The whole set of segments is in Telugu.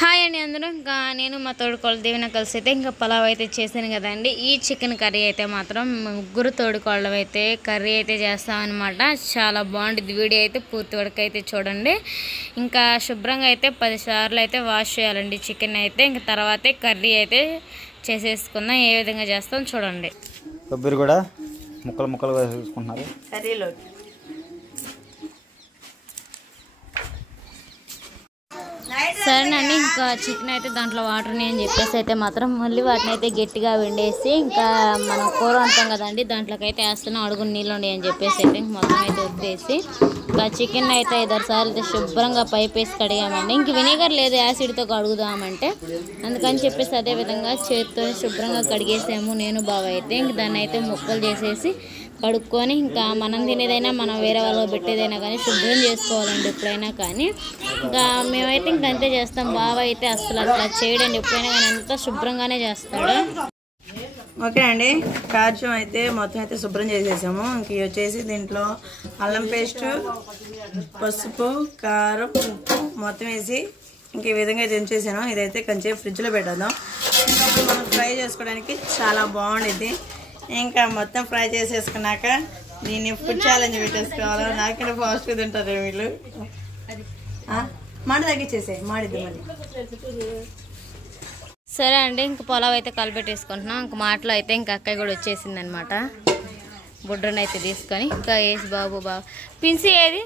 హాయ్ అండి అందరూ. ఇంకా నేను మా తోడుకోళ్ళ దీవెన కలిసి అయితే ఇంకా పలావ్ అయితే చేశాను కదండి. ఈ చికెన్ కర్రీ అయితే మాత్రం ముగ్గురు తోడుకోళ్ళం అయితే కర్రీ అయితే చేస్తామన్నమాట. చాలా బాగుంటుంది. వీడియో అయితే పూర్తి వరకు అయితే చూడండి. ఇంకా శుభ్రంగా అయితే 10 సార్లు అయితే వాష్ చేయాలండి చికెన్ అయితే. ఇంకా తర్వాతే కర్రీ అయితే చేసేసుకుందాం. ఏ విధంగా చేస్తాం చూడండి. కొబ్బరి కూడా ముక్కలు ముక్కలుగా వేసుకుంటున్నారు కర్రీలో. సరేనండి, ఇంకా చికెన్ అయితే దాంట్లో వాటర్ని అని చెప్పేసి అయితే మాత్రం మళ్ళీ వాటిని అయితే గట్టిగా వండేసి ఇంకా మనం కూర వండుతాం కదండి దాంట్లోకి అయితే వేస్తున్నాం. అడుగుని నీళ్ళు ఉండి అని చెప్పేసి అయితే మొత్తం అయితే వదిలేసి ఇంకా చికెన్ అయితే 5-6 సార్లు అయితే శుభ్రంగా పైప్ వేసి కడిగామండి. ఇంక వినేగర్ లేదు, యాసిడ్తో కడుగుదామంటే అందుకని చెప్పేసి అదే విధంగా చేతితో శుభ్రంగా కడిగేసాము నేను బావ అయితే. ఇంక దాన్ని అయితే ముక్కలు చేసేసి కడుక్కొని ఇంకా మనం తినేదైనా మనం వేరే వాళ్ళకి పెట్టేదైనా కానీ శుభ్రం చేసుకోవాలండి ఎప్పుడైనా కానీ. ఇంకా మేమైతే ఇంక అంతే చేస్తాం. బావ అయితే అసలు అట్లా చేయడండి, ఎప్పుడైనా కానీ అంతా శుభ్రంగానే చేస్తాడు. ఓకే అండి, కాజు అయితే మొత్తం అయితే శుభ్రం చేసేసాము. ఇంక వచ్చేసి దీంట్లో అల్లం పేస్ట్, పసుపు, కారం, ఉప్పు మొత్తం వేసి ఇంక ఈ విధంగా అయితే చేసాను. ఇదైతే కొంచెం ఫ్రిడ్జ్లో పెట్టేద్దాం. ఇంకా మనం ఫ్రై చేసుకోవడానికి చాలా బాగుండిద్ది. ఇంకా మొత్తం ఫ్రై చేసేసుకున్నాక దీన్ని ఫుడ్ ఛాలెంజ్ పెట్టేసుకోవాలి. నాకైనా ఫాస్ట్గా తింటారు వీళ్ళు. మాట తగ్గించేసే మాడిద్ది మరి. సరే అండి, ఇంక పొలావ్ అయితే కలిపెట్టేసుకుంటున్నాం. ఇంక మాటలో అయితే ఇంక అక్కయ్య కూడా వచ్చేసింది అనమాట. బుడ్రని అయితే తీసుకొని ఇంకా వేసి బాబు పిన్సి ఏది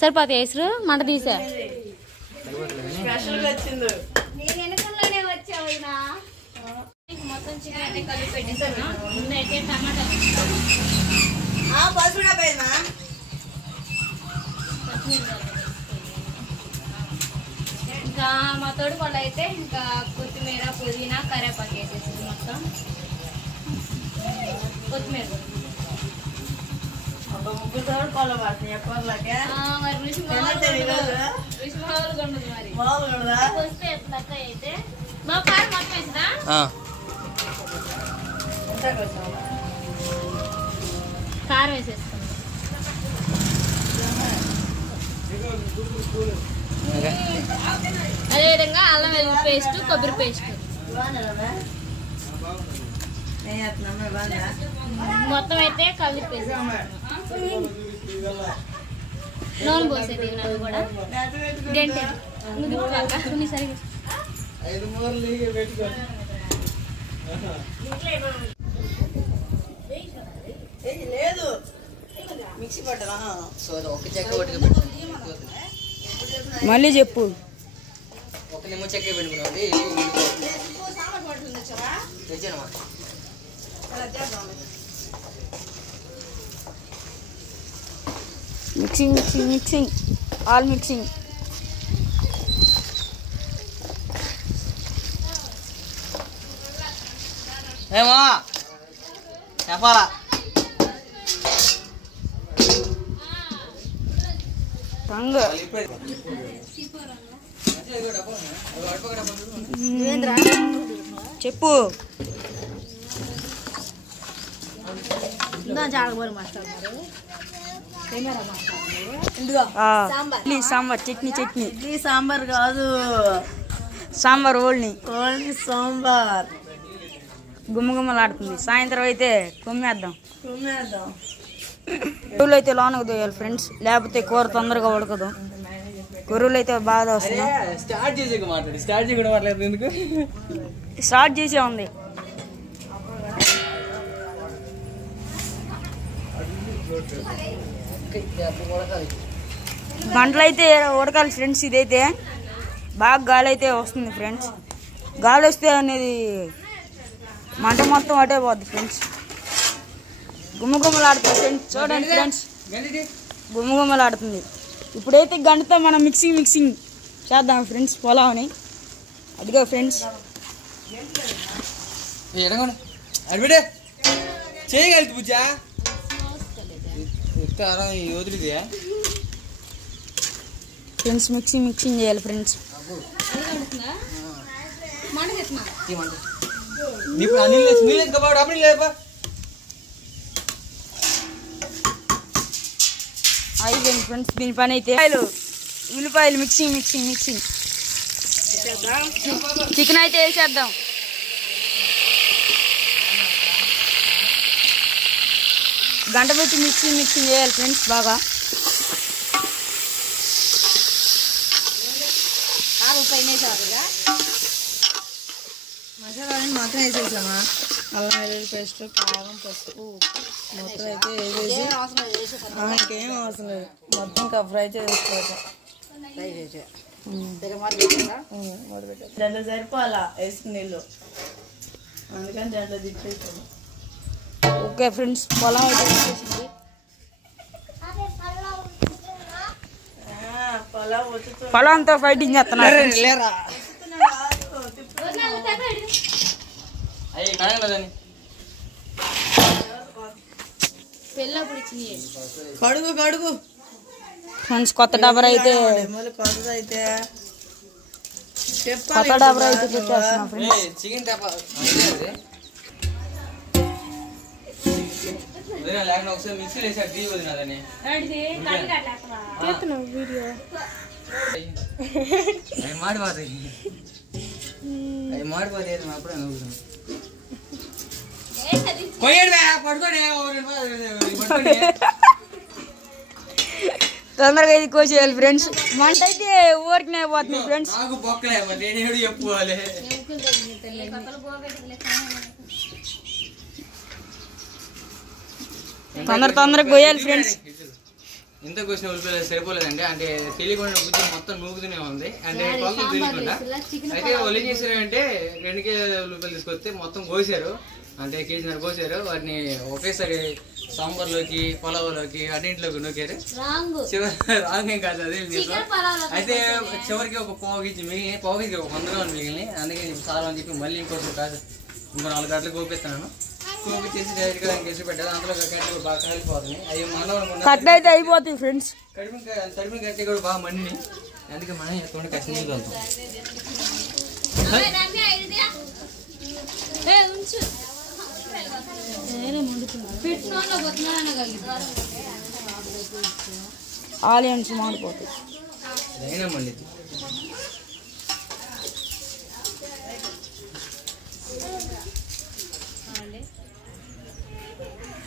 సరిపోతే వేసురు మంట తీసా మొత్తం చికెన్ అయితే కలిపి పెట్టేసాను. ముందైతే టమాటా ఇంకా మా తోడు వాళ్ళు అయితే ఇంకా కొత్తిమీర, పుదీనా, కరివేపాకు వేసేసింది. మొత్తం కొత్తిమీర అయితే మా కారం మొత్తం వేసినా కారం వేసేస్తాం. అదేవిధంగా అల్లం వెల్లుల్లి పేస్ట్, కొబ్బరి పేస్ట్ మొత్తం అయితే కలిపేసాం. నూనె పోసేది నన్ను కూడా గంటే సరిగా లేదు మిక్సీ పట్టరా. మళ్ళీ చెప్పు. ఒక నిమ్మ చెక్క పెట్టుకున్నాండి. Mixing mixing mixing all mixing. ఏమా చెప్పాలా చెప్పు. సాంబార్ చట్నీ చట్నీ ఇడ్లీ సాంబార్ కాదు, సాంబార్ ఓల్ని సాంబార్ గుమ్మగుమ్మలాడుతుంది. సాయంత్రం అయితే కొమ్మేద్దాం. కుమ్మేద్దాం. కొర్రలు అయితే లోనకు దోయాలి ఫ్రెండ్స్, లేకపోతే కూర తొందరగా ఉడకదు. కొర్రలు అయితే బాగా వస్తున్నాయి. స్టార్ట్ చేసే మాట్లాడి స్టార్ట్ చేయకుండా మాట్లాడదు ఎందుకు? స్టార్ట్ చేసే ఉంది. గంటలు అయితే ఉడకాలి ఫ్రెండ్స్. ఇదైతే బాగా గాలి అయితే వస్తుంది ఫ్రెండ్స్. గాలి వస్తే అనేది మంట మొత్తం అటే పోద్ది ఫ్రెండ్స్. గుమ్మగుమ్మలాడుతుంది ఫ్రెండ్స్. చూడండి ఫ్రెండ్స్, గుమ్మగుమ్మలాడుతుంది. ఇప్పుడైతే గంటతో మనం మిక్సింగ్ చేద్దాం ఫ్రెండ్స్ పొలావని. అదిగో ఫ్రెండ్స్ అడిబిడే చేయగలుగుతు పూజ వదిలిదే ఫ్రెండ్స్. మిక్సింగ్ చేయాలి ఫ్రెండ్స్. నీళ్ళు కాబట్టి అప్పుడు లేపా అయిపోయింది ఫ్రెండ్స్ దీని పని అయితే ఉల్లిపాయలు మిక్సింగ్ మిక్సింగ్ మిక్సింగ్ చికెన్ అయితే వేసేద్దాం గంట పెట్టి మిక్సింగ్ మిక్సింగ్ చేయాలి ఫ్రెండ్స్ బాగా మసాలాని మొత్తం వేసేసామా అల్లం వెల్లుల్లి పేస్ట్ కారం పసుపు మొత్తం అయితే వేసేసి ఇంకేం అవసరం లేదు మొత్తం ఇంకా ఫ్రై చేసుకోవచ్చు దాంట్లో సరిపోవాలా వేసుకుని నీళ్ళు అందుకని దాంట్లో దిప్పేసాము ఓకే ఫ్రెండ్స్ పొలం అయితే వచ్చేసింది పొలంతో ఫైటింగ్ చేస్తున్నారు కడుగు కడుగు ఫ్రెండ్స్ కొత్త డబర్ అయితే కొత్తదైతే కొత్త డబర్ అయితే పెట్టేస్తున్నాం ఫ్రెండ్స్ చికెన్ లేకుండా ఒకసారి మిక్సీలో వేసాడు టీ వదినదని మాడిపోతాయి అవి మాడిపోతాయి అప్పుడే నవ్వుతున్నాం తొందరగా ఇది కోసేయాలి ఫ్రెండ్స్ మంట అయితే ఊరికి అయిపోతుంది ఫ్రెండ్స్ నాకు బొక్కలే మరి నేను చెప్పుకోవాలి తొందరగా కోయాలి ఫ్రెండ్స్ ఇంత కోసిన ఉల్లిపాయలు సరిపోలేదండి అంటే తెలియకుండా బుద్ధి మొత్తం నూగుతూనే ఉంది అంటే కొలతలు తెలియకుండా అయితే వాళ్ళు ఏం చేశారంటే 2 కేజీల ఉల్లిపాయలు తీసుకొస్తే మొత్తం కోసారు అంటే కేజీన్నర కోసారు వాటిని ఒకేసారి సాంబార్లోకి పొలవలోకి అన్నింటిలోకి నూకారు రాంగ్ ఏం కాదు అది అయితే చివరికి ఒక పావుకేజీ మిగిలిన పావుకేజీ ఒక 100 గ్రాములు మిగిలినాయి అందుకే చాలా అని చెప్పి మళ్ళీ ఇంకో 4 గంటలు కోపిస్తున్నాను కోపించేసి డైరెక్ట్ గా కేసు పెట్టారు అందులో కట్టి బాగా కాలిపోతుంది అవి మనం కట్ అయితే అయిపోతుంది ఫ్రెండ్స్ తడిమి కట్టి కూడా బాగా మండిని అందుకే మనం ఎక్కడ కట్టి నీళ్ళు వెళ్తాం ఆలియన్స్ మాడిపోతాయి అయినా మళ్ళీ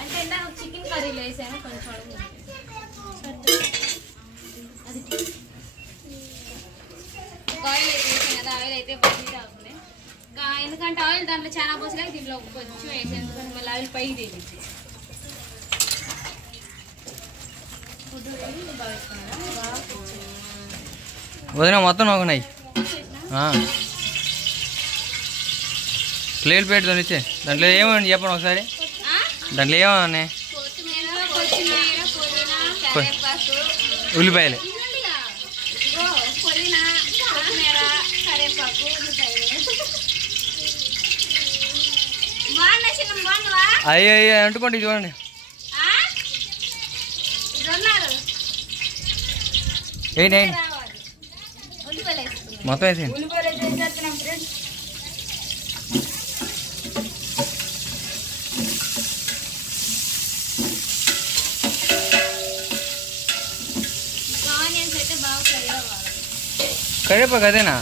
అంటే చికెన్ కర్రీలో వేసాను కొంచెం ఆయిల్ అయితే వేసాను కదా ఆయిల్ అయితే బాగా అవుతుంది ఎందుకంటే ఆయిల్ దాంట్లో చాలా పోసలేక దీంట్లో కొంచెం వేసాను ఎందుకంటే మళ్ళీ ఆయిల్ పైకి తేలింది వదిన మొత్తం నవ్వుకున్నాయి ప్లేట్ ప్లేట్ తోనిచ్చే దాంట్లో ఏమని చెప్పండి ఒకసారి దాంట్లో ఏమన్నా ఉల్లిపాయలు అయ్యో అయ్యో అంటుకోండి చూడండి ఏంటి మొత్తం వేసేయండి కరివేపాకు అదేనా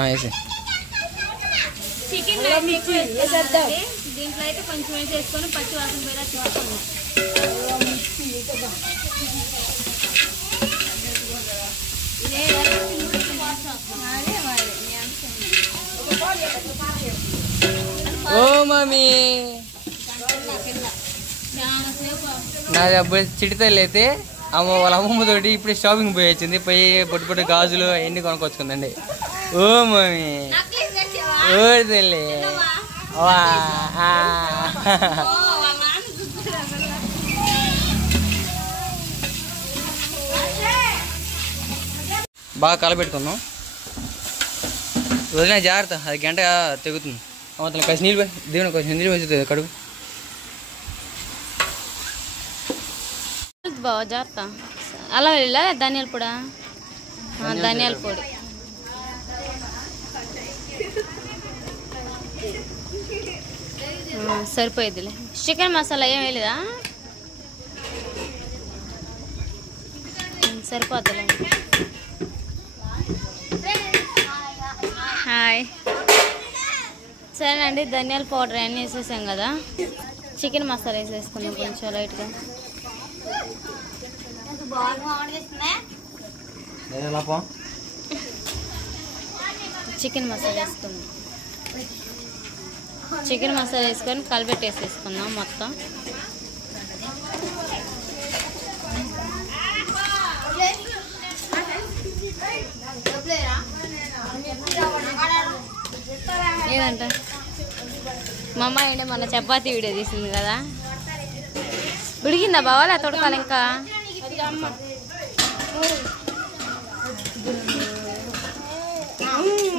వేసే చికెన్ దీంట్లో అయితే కొంచెం వేసేసుకొని పచ్చి వాసన పోయినా తీసుకోండి ఓ మమ్మీ నాది అప్పుడు చిటితల్లి అయితే వాళ్ళ అమ్మమ్మతోటి ఇప్పుడు షాపింగ్ పోయి వచ్చింది పోయి పొట్టి గాజులు అవన్నీ కొనుక్కొచ్చుకుందండి ఓ మమ్మీ ఓ తల్లి బాగా కలపెట్టుకుందాం వదిలిన జాగ్రత్త అది గంట తెగుతుంది అవతల కాసి నీళ్ళు పోయి దేవుని కొంచెం నీళ్ళు వచ్చుతుంది కడుగు. బాగా జాగ్రత్త. అలా వెళ్ళా ధనియాల పొడా, ధనియాల పొడి. సరిపోయిద్దిలే. చికెన్ మసాలా ఏం వేయలేదా? సరిపోద్దులే. హాయ్. సరేనండి, ధనియాల పౌడర్ అన్నీ వేసేసాం కదా. చికెన్ మసాలా వేసేసుకుందాం కొంచెం లైట్గా. చికెన్ మసాలా వేసుకుందాం. చికెన్ మసాలా వేసుకొని కలిపెట్టేసేసుకుందాం మొత్తం. ఏదంట మా అమ్మాయి మన చపాతీ వీడియో తీసింది కదా. ఉడికిందా బావాలా తొడకాలి ఇంకా?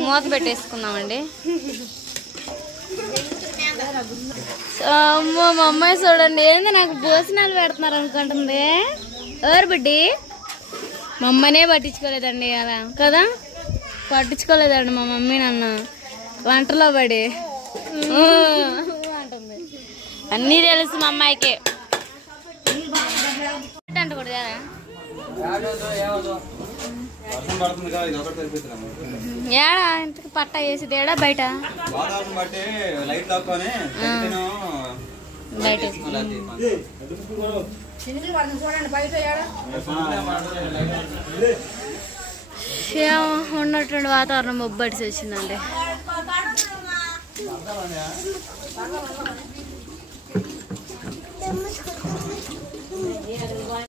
మూత పెట్టేసుకుందామండి. అమ్మో మా అమ్మాయి చూడండి, ఏంది నాకు భోజనాలు పెడుతున్నారు అనుకుంటుంది. ఎవరు బిడ్డి? మా అమ్మనే పట్టించుకోలేదండి అలా కదా, పట్టించుకోలేదండి మా మమ్మీ నన్ను వంటలో పడి అంటుంది. అన్నీ తెలుసు మా అమ్మాయికి. అంటే కూడా ఏడా ఇంతకు పట్ట వేసేది ఏడా బయట బయట ఉన్నటువంటి వాతావరణం మొబ్బడిసి వచ్చిందండి.